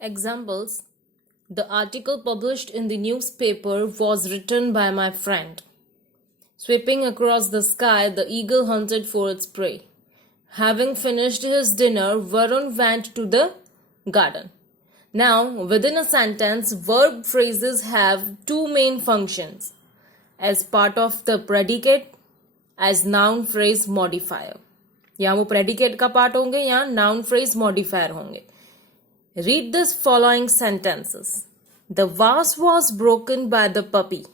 Examples: the article published in the newspaper was written by my friend. Sweeping across the sky, the eagle hunted for its prey. Having finished his dinner, Varun went to the garden. Now, within a sentence, verb phrases have two main functions: as part of the predicate, as noun phrase modifier. या वो predicate का part होंगे या noun phrase modifier होंगे. Read the following sentences. The vase was broken by the puppy.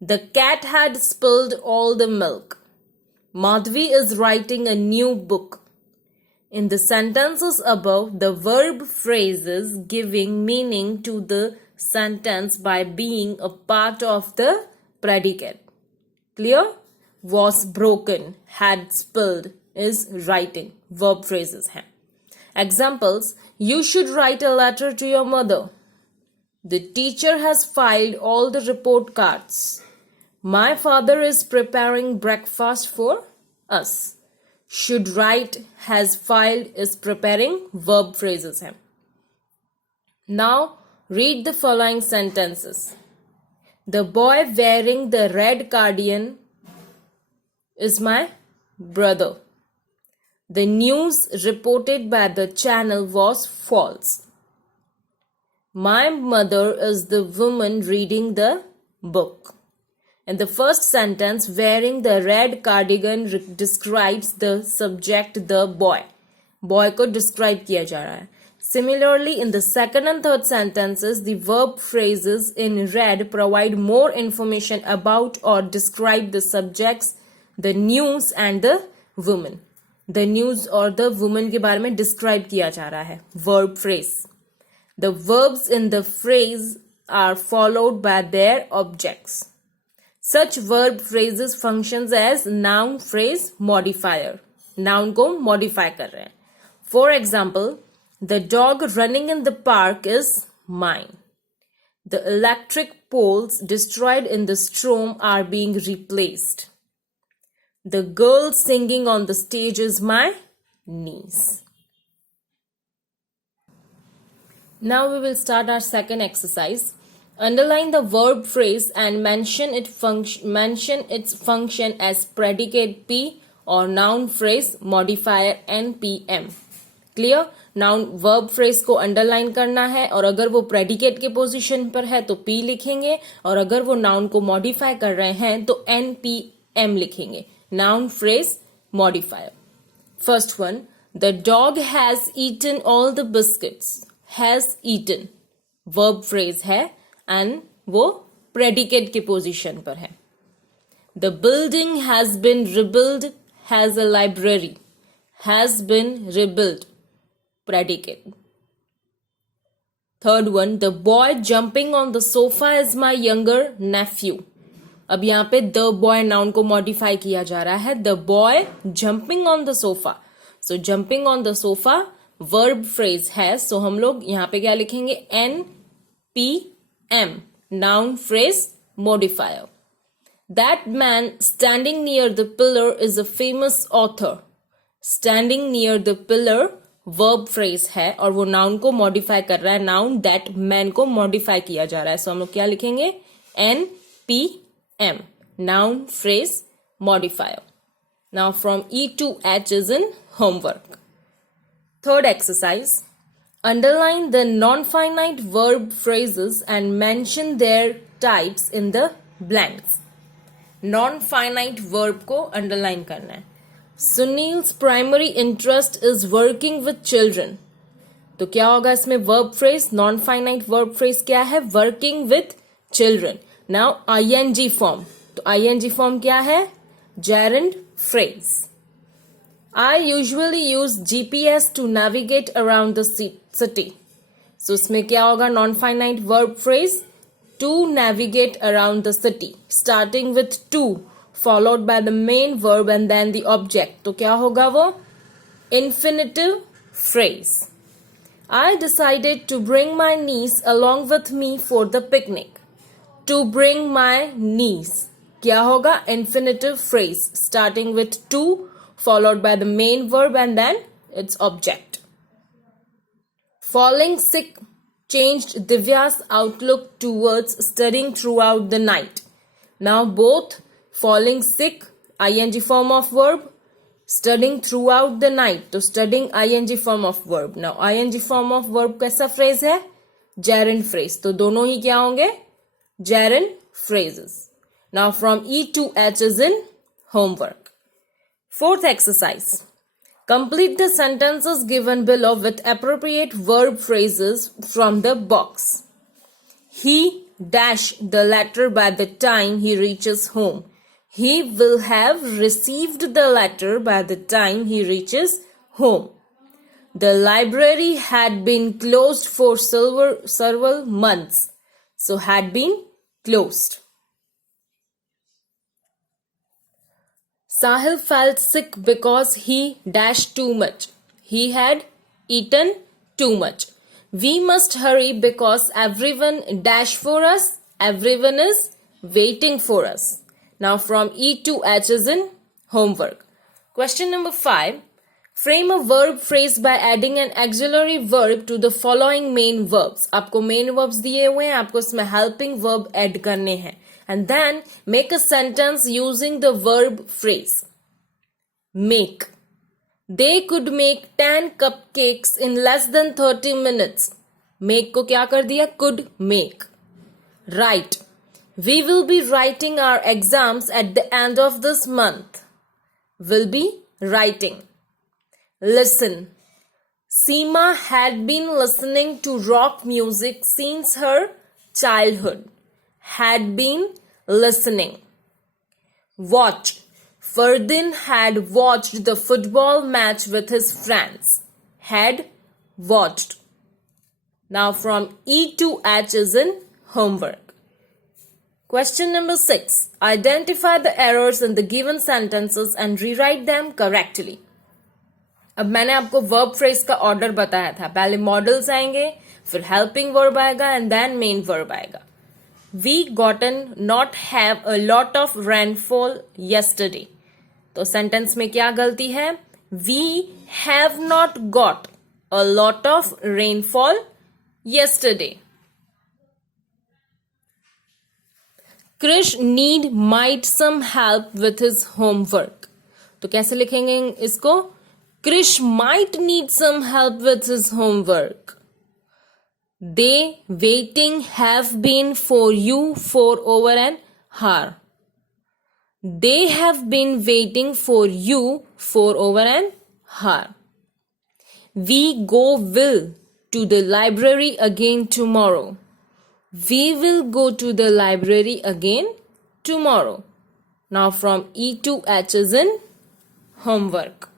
The cat had spilled all the milk. Madhvi is writing a new book. In the sentences above, the verb phrases giving meaning to the sentence by being a part of the predicate. Clear? Was broken, had spilled is writing. Verb phrases हैं. Examples: you should write a letter to your mother. The teacher has filed all the report cards. My father is preparing breakfast for us. Should write, has filed is preparing. Verb phrases हैं. Now read the following sentences. The boy wearing the red cardigan is my brother. The news reported by the channel was false. My mother is the woman reading the book. In the first sentence, wearing the red cardigan describes the subject, the boy. Boy को describe किया जा रहा है. Similarly, in the second and third sentences, the verb phrases in red provide more information about or describe the subjects, the news and the woman. The news और the woman के बारे में describe किया जा रहा है. Verb phrase. The verbs in the phrase are followed by their objects. Such verb phrases functions as noun phrase modifier. Noun को modify कर रहे हैं. For example, the dog running in the park is mine. The electric poles destroyed in the storm are being replaced. The girl singing on the stage is my niece. Now we will start our second exercise. Underline the verb phrase and mention its function as predicate P or noun phrase modifier NPM. Clear? Noun verb phrase को underline करना है और अगर वो predicate के position पर है तो P लिखेंगे और अगर वो noun को modify कर रहे हैं तो NPM लिखेंगे. Noun phrase modifier. First one, the dog has eaten all the biscuits. Has eaten verb phrase है and वो predicate के position पर है. The building has been rebuilt, has a library. Has been rebuilt predicate. Third one, the boy jumping on the sofa is my younger nephew. अब यहाँ पे the boy noun को modify किया जा रहा है. The boy jumping on the sofa. So jumping on the sofa verb phrase है. So हम लोग यहाँ पे क्या लिखेंगे? NPM noun phrase modifier. That man standing near the pillar is a famous author. Standing near the pillar verb phrase है और वो noun को modify कर रहा है. Noun that man को modify किया जा रहा है. So हम लोग क्या लिखेंगे? NPM noun phrase modifier. Now from E to H is in homework. Third exercise. Underline the non-finite verb phrases and mention their types in the blanks. Non-finite verb को underline करना है. Sunil's primary interest is working with children. तो क्या होगा इसमें verb phrase? Non-finite verb phrase क्या है? Working with children. Now ing form. तो ing form क्या है? Gerund phrase. I usually use GPS to navigate around the city. So इसमें क्या होगा? Non-finite verb phrase to navigate around the city. Starting with to, followed by the main verb and then the object. तो क्या होगा वो? Infinitive phrase. I decided to bring my niece along with me for the picnic. To bring my niece. क्या होगा? Infinitive phrase starting with to, followed by the main verb and then its object. Falling sick changed Divya's outlook towards studying throughout the night. Now both falling sick, ing form of verb, studying throughout the night, तो studying ing form of verb. Now ing form of verb कैसा phrase है? Gerund phrase. तो दोनों ही क्या होंगे? Gerund phrases. Now from E to H is in homework. Fourth exercise. Complete the sentences given below with appropriate verb phrases from the box. He dash the letter by the time he reaches home. He will have received the letter by the time he reaches home. The library had been closed for several months. So had been closed. Sahil felt sick because he dashed too much. He had eaten too much. We must hurry because everyone dash for us. Everyone is waiting for us. Now from E to H is in homework. Question number 5. Frame a verb phrase by adding an auxiliary verb to the following main verbs. आपको main verbs दिए हुए हैं, आपको इसमें helping verb add करने हैं. And then make a sentence using the verb phrase. Make. They could make 10 cupcakes in less than 30 minutes. Make को क्या कर दिया? Could make. Write. We will be writing our exams at the end of this month. Will be writing. Listen. Seema had been listening to rock music since her childhood. Had been listening. Watch. Fardin had watched the football match with his friends. Had watched. Now from E to H is in homework. Question number 6. Identify the errors in the given sentences and rewrite them correctly. अब मैंने आपको verb phrase का order बताया था. पहले modals आएंगे, फिर helping verb आएगा and then main verb आएगा. We gotten not have a lot of rainfall yesterday. तो sentence में क्या गलती है? We have not got a lot of rainfall yesterday. Krish might some help with his homework. तो कैसे लिखेंगे इसको? Krish might need some help with his homework. They waiting have been for you for over an hour. They have been waiting for you for over an hour. We will to the library again tomorrow. We will go to the library again tomorrow. Now from E to H is in homework.